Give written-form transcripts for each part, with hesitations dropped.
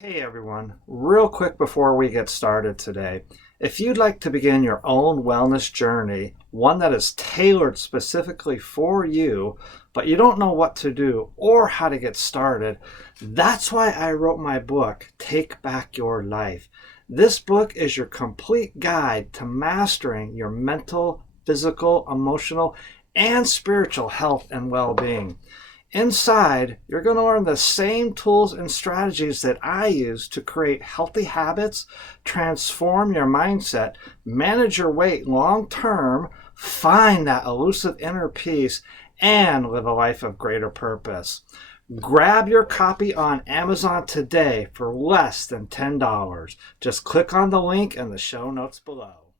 Hey everyone, real quick before we get started today, if you'd like to begin your own wellness journey, one that is tailored specifically for you, but you don't know what to do or how to get started, that's why I wrote my book, Take Back Your Life. This book is your complete guide to mastering your mental, physical, emotional, and spiritual health and well-being. Inside, you're going to learn the same tools and strategies that I use to create healthy habits, transform your mindset, manage your weight long term, find that elusive inner peace, and live a life of greater purpose. Grab your copy on Amazon today for less than $10. Just click on the link in the show notes below.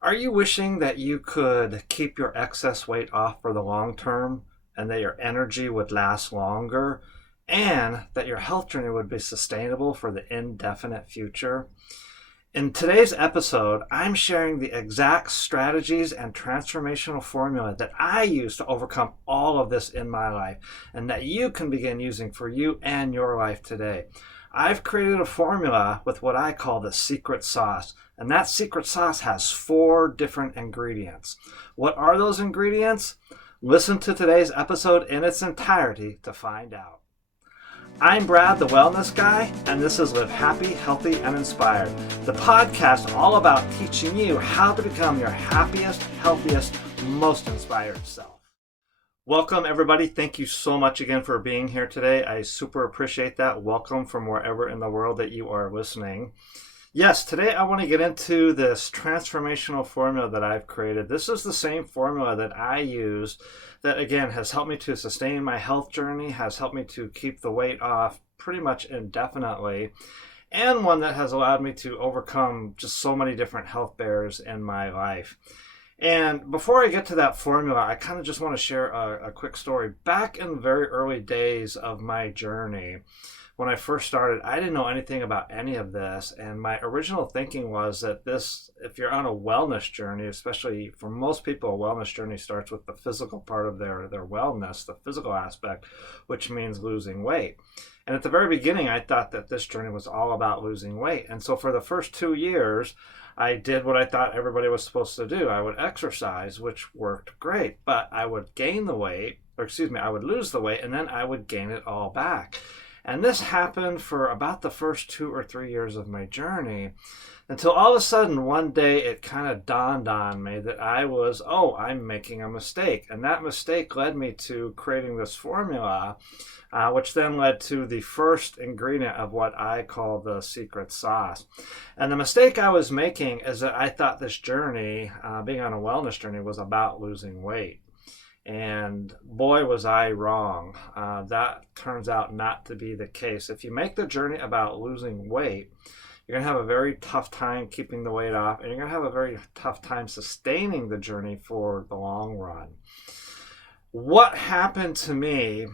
Are you wishing that you could keep your excess weight off for the long term, and that your energy would last longer, and that your health journey would be sustainable for the indefinite future? In today's episode, I'm sharing the exact strategies and transformational formula that I use to overcome all of this in my life, and that you can begin using for you and your life today. I've created a formula with what I call the secret sauce, and that secret sauce has 4 different ingredients. What are those ingredients? Listen to today's episode in its entirety to find out. I'm Brad, the Wellness Guy, and this is Live Happy, Healthy, and Inspired, the podcast all about teaching you how to become your happiest, healthiest, most inspired self. Welcome, everybody. Thank you so much again for being here today. I super appreciate that. Welcome from wherever in the world that you are listening. Yes, today I want to get into this transformational formula that I've created. This is the same formula that I use that, again, has helped me to sustain my health journey, has helped me to keep the weight off pretty much indefinitely, and one that has allowed me to overcome just so many different health barriers in my life. And before I get to that formula, I kind of just want to share a quick story. Back in the very early days of my journey, when I first started, I didn't know anything about any of this, and my original thinking was that if you're on a wellness journey, especially for most people, a wellness journey starts with the physical part of their wellness, the physical aspect, which means losing weight. And at the very beginning, I thought that this journey was all about losing weight. And so for the first 2 years, I did what I thought everybody was supposed to do. I would exercise, which worked great, but I would I would lose the weight, and then I would gain it all back. And this happened for about the first 2 or 3 years of my journey, until all of a sudden one day it kind of dawned on me that I'm making a mistake. And that mistake led me to creating this formula, which then led to the first ingredient of what I call the secret sauce. And the mistake I was making is that I thought this journey, being on a wellness journey, was about losing weight. And boy, was I wrong. That turns out not to be the case. If you make the journey about losing weight, you're going to have a very tough time keeping the weight off, and you're going to have a very tough time sustaining the journey for the long run. What happened to me,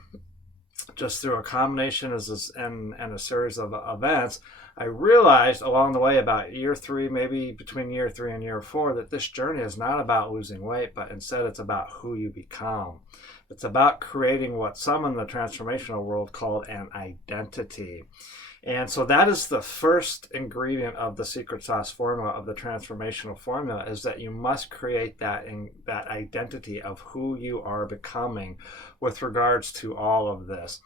just through a combination and a series of events, I realized along the way, about year 3, maybe between year 3 and year 4, that this journey is not about losing weight, but instead it's about who you become. It's about creating what some in the transformational world call an identity. And so that is the first ingredient of the secret sauce formula, of the transformational formula, is that you must create that identity of who you are becoming with regards to all of this.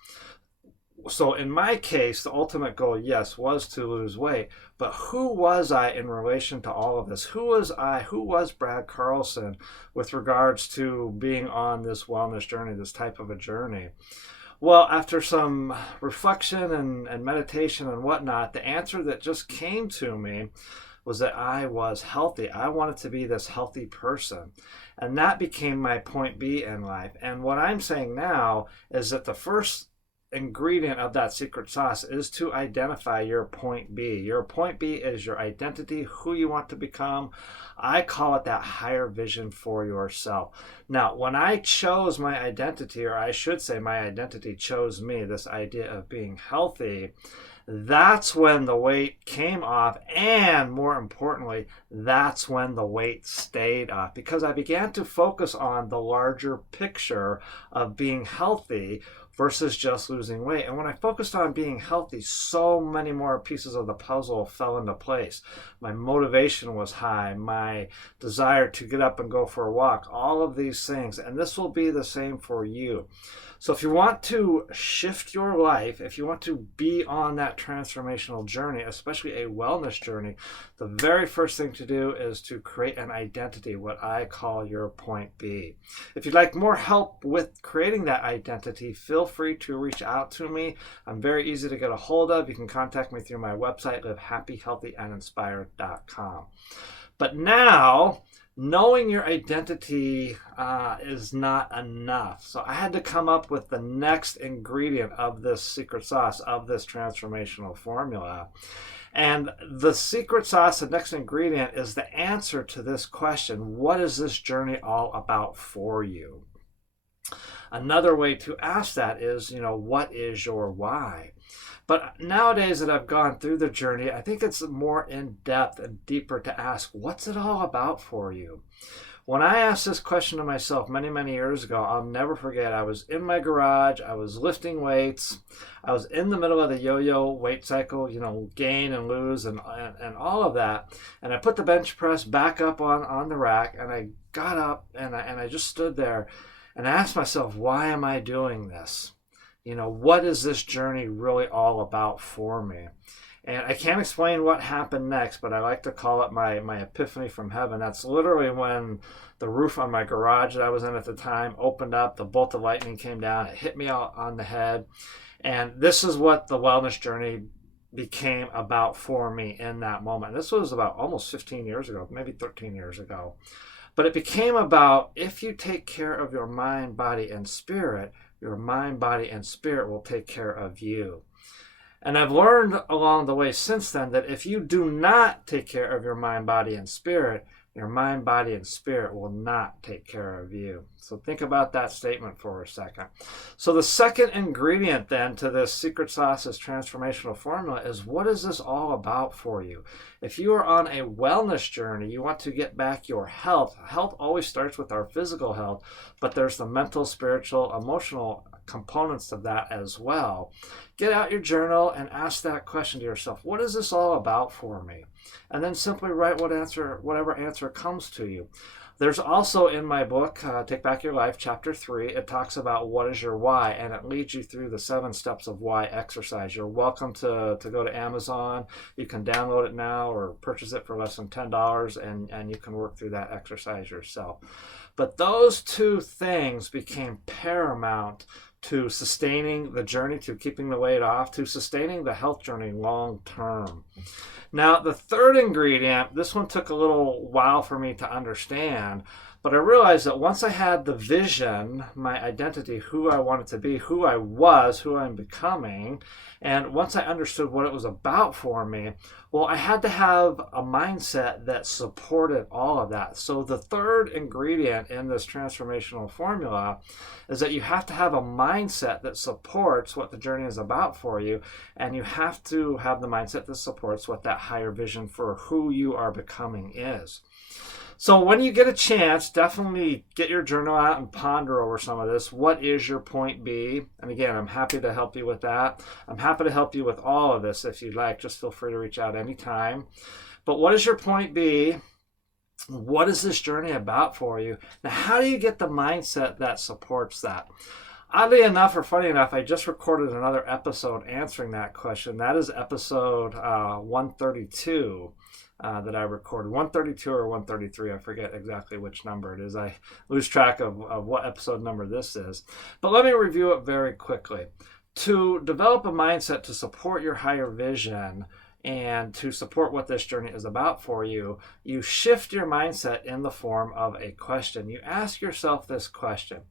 So in my case, the ultimate goal, yes, was to lose weight, but who was I in relation to all of this? Who was I? Who was Brad Carlson with regards to being on this wellness journey, this type of a journey? Well, after some reflection and meditation and whatnot, the answer that just came to me was that I was healthy. I wanted to be this healthy person. And that became my point B in life. And what I'm saying now is that the first ingredient of that secret sauce is to identify your point B. Your point B is your identity, who you want to become. I call it that higher vision for yourself. Now, when I chose my identity, or I should say my identity chose me, this idea of being healthy, that's when the weight came off, and more importantly, that's when the weight stayed off, because I began to focus on the larger picture of being healthy versus just losing weight. And when I focused on being healthy, so many more pieces of the puzzle fell into place. My motivation was high, my desire to get up and go for a walk, all of these things. And this will be the same for you. So if you want to shift your life, if you want to be on that transformational journey, especially a wellness journey, the very first thing to do is to create an identity, what I call your point B. If you'd like more help with creating that identity, feel free to reach out to me. I'm very easy to get a hold of. You can contact me through my website, livehappyhealthyandinspired.com. But now, knowing your identity is not enough. So I had to come up with the next ingredient of this secret sauce, of this transformational formula. And the secret sauce, the next ingredient, is the answer to this question: what is this journey all about for you? Another way to ask that is, what is your why? But nowadays that I've gone through the journey, I think it's more in depth and deeper to ask, what's it all about for you? When I asked this question to myself many, many years ago, I'll never forget. I was in my garage, I was lifting weights, I was in the middle of the yo-yo weight cycle, gain and lose and all of that. And I put the bench press back up on the rack, and I got up and I just stood there and I asked myself, why am I doing this? What is this journey really all about for me? And I can't explain what happened next, but I like to call it my epiphany from heaven. That's literally when the roof on my garage that I was in at the time opened up, the bolt of lightning came down, it hit me out on the head. And this is what the wellness journey became about for me in that moment. This was about almost 15 years ago, maybe 13 years ago. But it became about, if you take care of your mind, body, and spirit, your mind, body, and spirit will take care of you. And I've learned along the way since then that if you do not take care of your mind, body, and spirit, your mind, body, and spirit will not take care of you. So think about that statement for a second. So the second ingredient then to this secret sauce, this transformational formula, is what is this all about for you? If you are on a wellness journey, you want to get back your health. Health always starts with our physical health, but there's the mental, spiritual, emotional components of that as well. Get out your journal and ask that question to yourself. What is this all about for me? And then simply write whatever answer comes to you. There's also in my book, Take Back Your Life, Chapter 3, it talks about what is your why, and it leads you through the 7 steps of why exercise. You're welcome to go to Amazon. You can download it now or purchase it for less than $10, and you can work through that exercise yourself. But those 2 things became paramount to sustaining the journey, to keeping the weight off, to sustaining the health journey long term. Now, the third ingredient, this one took a little while for me to understand, but I realized that once I had the vision, my identity, who I wanted to be, who I was, who I'm becoming, and once I understood what it was about for me, well, I had to have a mindset that supported all of that. So the third ingredient in this transformational formula is that you have to have a mindset that supports what the journey is about for you, and you have to have the mindset that supports what that higher vision for who you are becoming is. So when you get a chance, definitely get your journal out and ponder over some of this. What is your point B? And again, I'm happy to help you with that. I'm happy to help you with all of this if you'd like. Just feel free to reach out anytime. But what is your point B? What is this journey about for you? Now, how do you get the mindset that supports that? Oddly enough, or funny enough, I just recorded another episode answering that question. That is episode 132. That I recorded, 132 or 133, I forget exactly which number it is. I lose track of what episode number this is. But let me review it very quickly. To develop a mindset to support your higher vision and to support what this journey is about for you, you shift your mindset in the form of a question. You ask yourself this question: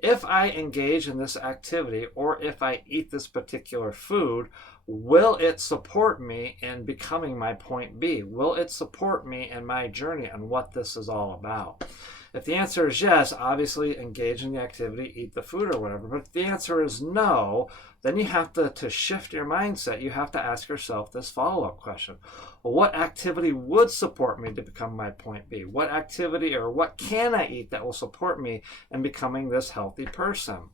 if I engage in this activity or if I eat this particular food, will it support me in becoming my point B? Will it support me in my journey and what this is all about? If the answer is yes, obviously engage in the activity, eat the food or whatever. But if the answer is no, then you have to shift your mindset. You have to ask yourself this follow-up question. Well, what activity would support me to become my point B? What activity or what can I eat that will support me in becoming this healthy person?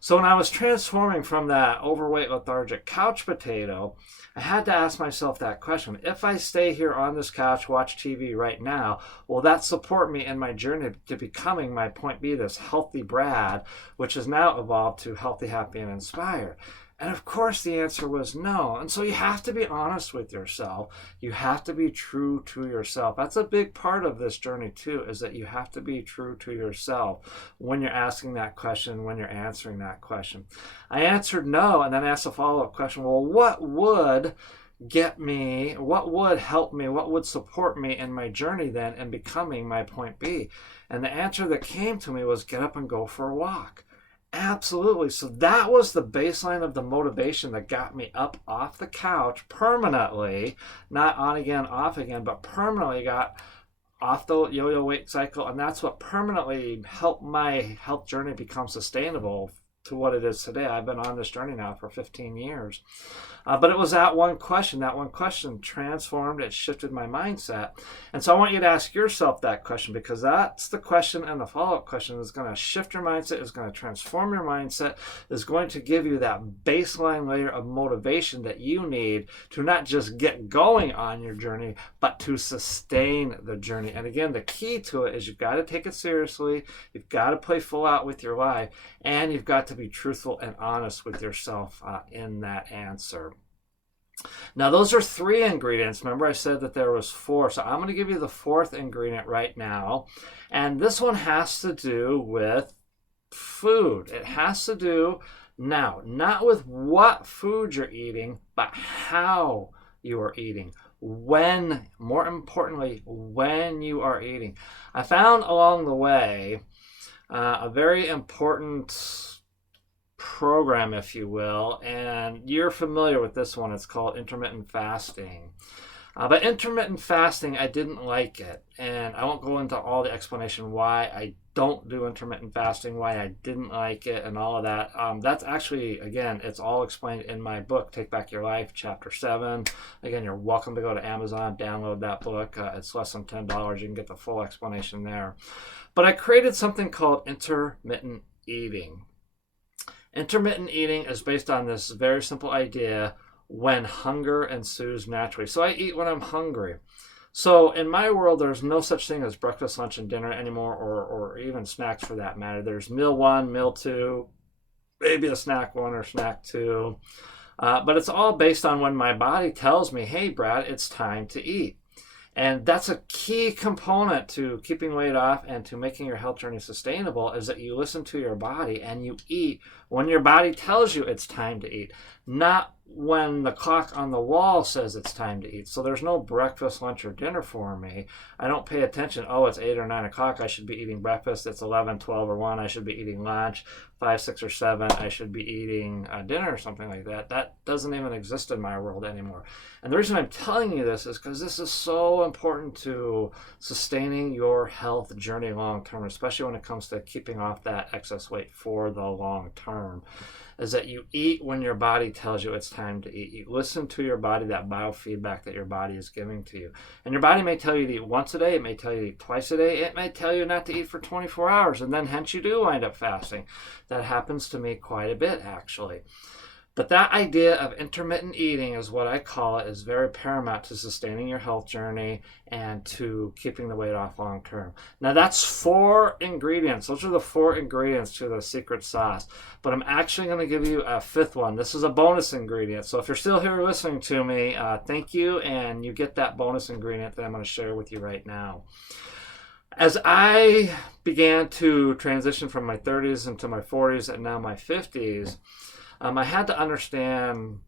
So when I was transforming from that overweight, lethargic couch potato, I had to ask myself that question. If I stay here on this couch, watch TV right now, will that support me in my journey to becoming my point B, this healthy Brad, which has now evolved to healthy, happy, and inspired? And of course the answer was no. And so you have to be honest with yourself. You have to be true to yourself. That's a big part of this journey too, is that you have to be true to yourself when you're asking that question, when you're answering that question. I answered no, and then asked a follow-up question. Well, what would get me, what would help me, what would support me in my journey then in becoming my point B? And the answer that came to me was get up and go for a walk. Absolutely. So that was the baseline of the motivation that got me up off the couch permanently, not on again, off again, but permanently got off the yo-yo weight cycle. And that's what permanently helped my health journey become sustainable to what it is today. I've been on this journey now for 15 years. But it was that one question transformed, it shifted my mindset. And so I want you to ask yourself that question, because that's the question, and the follow-up question is going to shift your mindset, is going to transform your mindset, is going to give you that baseline layer of motivation that you need to not just get going on your journey, but to sustain the journey. And again, the key to it is you've got to take it seriously, you've got to play full out with your life, and you've got to be truthful and honest with yourself in that answer. Now, those are 3 ingredients. Remember, I said that there was 4. So I'm going to give you the 4th ingredient right now. And this one has to do with food. It has to do now, not with what food you're eating, but how you are eating. When, more importantly, when you are eating. I found along the way a very important program, if you will, and you're familiar with this one. It's called intermittent fasting. But intermittent fasting, I didn't like it, and I won't go into all the explanation why I don't do intermittent fasting, why I didn't like it, and all of that. That's actually, again, it's all explained in my book, Take Back Your Life, Chapter 7. Again, you're welcome to go to Amazon, download that book. It's less than $10. You can get the full explanation there. But I created something called intermittent eating. Intermittent eating is based on this very simple idea: when hunger ensues naturally. So I eat when I'm hungry. So in my world, there's no such thing as breakfast, lunch, and dinner anymore, or even snacks for that matter. There's meal 1, meal 2, maybe a snack 1 or snack 2. But it's all based on when my body tells me, hey, Brad, it's time to eat. And that's a key component to keeping weight off and to making your health journey sustainable, is that you listen to your body and you eat when your body tells you it's time to eat, not when the clock on the wall says it's time to eat. So there's no breakfast, lunch, or dinner for me. I don't pay attention. Oh, it's 8 or 9 o'clock. I should be eating breakfast. It's 11, 12, or 1. I should be eating lunch. 5, 6, or 7. I should be eating dinner or something like that. That doesn't even exist in my world anymore. And the reason I'm telling you this is because this is so important to sustaining your health journey long term, especially when it comes to keeping off that excess weight for the long term. Is that you eat when your body tells you it's time to eat. You listen to your body, that biofeedback that your body is giving to you. And your body may tell you to eat once a day. It may tell you to eat twice a day. It may tell you not to eat for 24 hours. And then hence you do wind up fasting. That happens to me quite a bit, actually. But that idea of intermittent eating is what I call it, is very paramount to sustaining your health journey and to keeping the weight off long term. Now that's 4 ingredients. Those are the 4 ingredients to the secret sauce. But I'm actually going to give you a 5th one. This is a bonus ingredient. So if you're still here listening to me, thank you. And you get that bonus ingredient that I'm going to share with you right now. As I began to transition from my 30s into my 40s and now my 50s, I had to understand,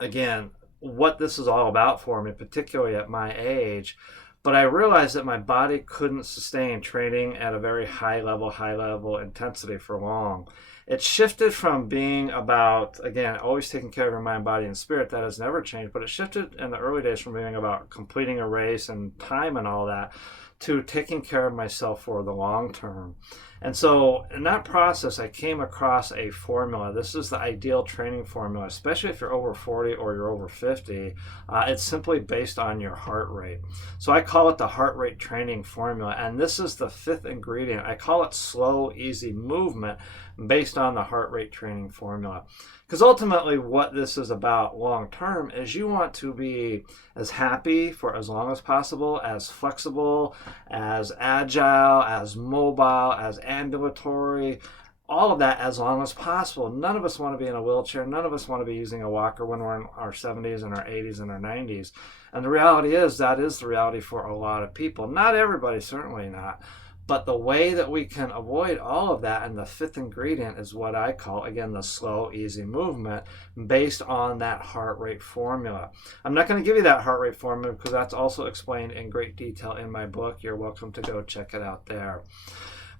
again, what this is all about for me, particularly at my age. But I realized that my body couldn't sustain training at a very high level intensity for long. It shifted from being about, again, always taking care of your mind, body, and spirit. That has never changed, but it shifted in the early days from being about completing a race and time and all that to taking care of myself for the long term. And so in that process, I came across a formula. This is the ideal training formula, especially if you're over 40 or you're over 50. It's simply based on your heart rate. So I call it the heart rate training formula. And this is the fifth ingredient. I call it slow, easy movement based on the heart rate training formula. Because ultimately what this is about long term is you want to be as happy for as long as possible, as flexible, as agile, as mobile, as ambulatory, all of that as long as possible. None of us want to be in a wheelchair. None of us want to be using a walker when we're in our 70s and our 80s and our 90s. And the reality is that is the reality for a lot of people. Not everybody, certainly not. But the way that we can avoid all of that, and the fifth ingredient is what I call, again, the slow, easy movement based on that heart rate formula. I'm not going to give you that heart rate formula because that's also explained in great detail in my book. You're welcome to go check it out there.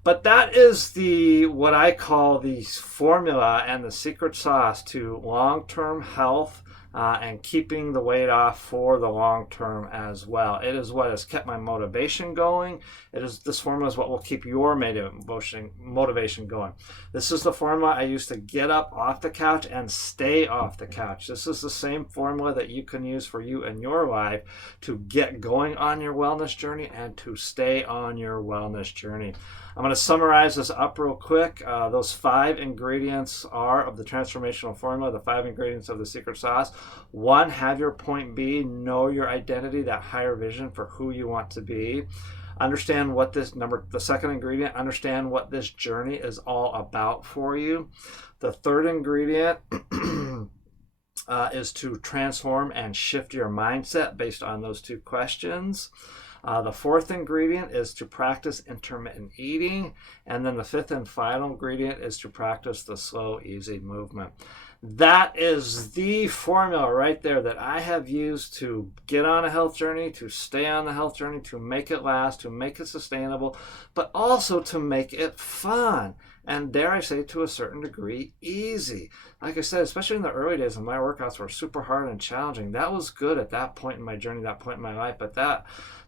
But that is what I call the formula and the secret sauce to long-term health and keeping the weight off for the long term as well. It is what has kept my motivation going. This formula is what will keep your motivation going. This is the formula I use to get up off the couch and stay off the couch. This is the same formula that you can use for you in your life to get going on your wellness journey and to stay on your wellness journey. I'm going to summarize this up real quick. Those 5 ingredients are of the transformational formula, the 5 ingredients of the secret sauce. 1, have your point be, know your identity, that higher vision for who you want to be. Understand what the second ingredient, understand what this journey is all about for you. The third ingredient is to transform and shift your mindset based on those 2 questions. The fourth ingredient is to practice intermittent eating. And then the fifth and final ingredient is to practice the slow, easy movement. That is the formula right there that I have used to get on a health journey, to stay on the health journey, to make it last, to make it sustainable, but also to make it fun. And dare I say, to a certain degree, easy. Like I said, especially in the early days when my workouts were super hard and challenging, that was good at that point in my journey, that point in my life, but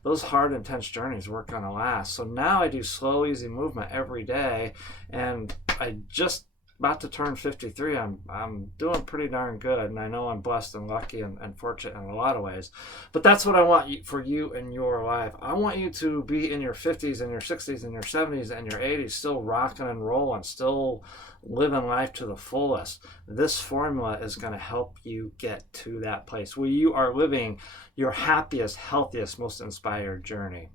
those hard, intense journeys weren't going to last. So now I do slow, easy movement every day, and I just about to turn 53. I'm doing pretty darn good, and I know I'm blessed and lucky and fortunate in a lot of ways. But that's what I want for you in your life. I want you to be in your 50s and your 60s and your 70s and your 80s still rocking and rolling, still living life to the fullest. This formula is going to help you get to that place where you are living your happiest, healthiest, most inspired journey.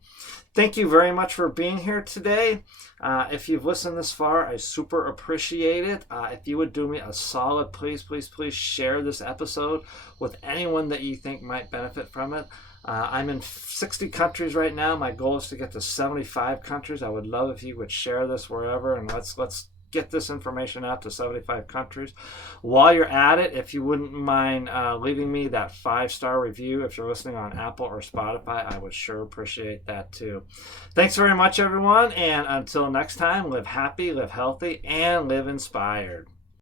Thank you very much for being here today. If you've listened this far, I super appreciate it. If you would do me a solid, please share this episode with anyone that you think might benefit from it. I'm in 60 countries right now. My goal is to get to 75 countries. I would love if you would share this wherever, and let's get this information out to 75 countries. While you're at it, if you wouldn't mind leaving me that 5-star review if you're listening on Apple or Spotify, I would sure appreciate that too. Thanks very much, everyone, and until next time, live happy, live healthy, and live inspired.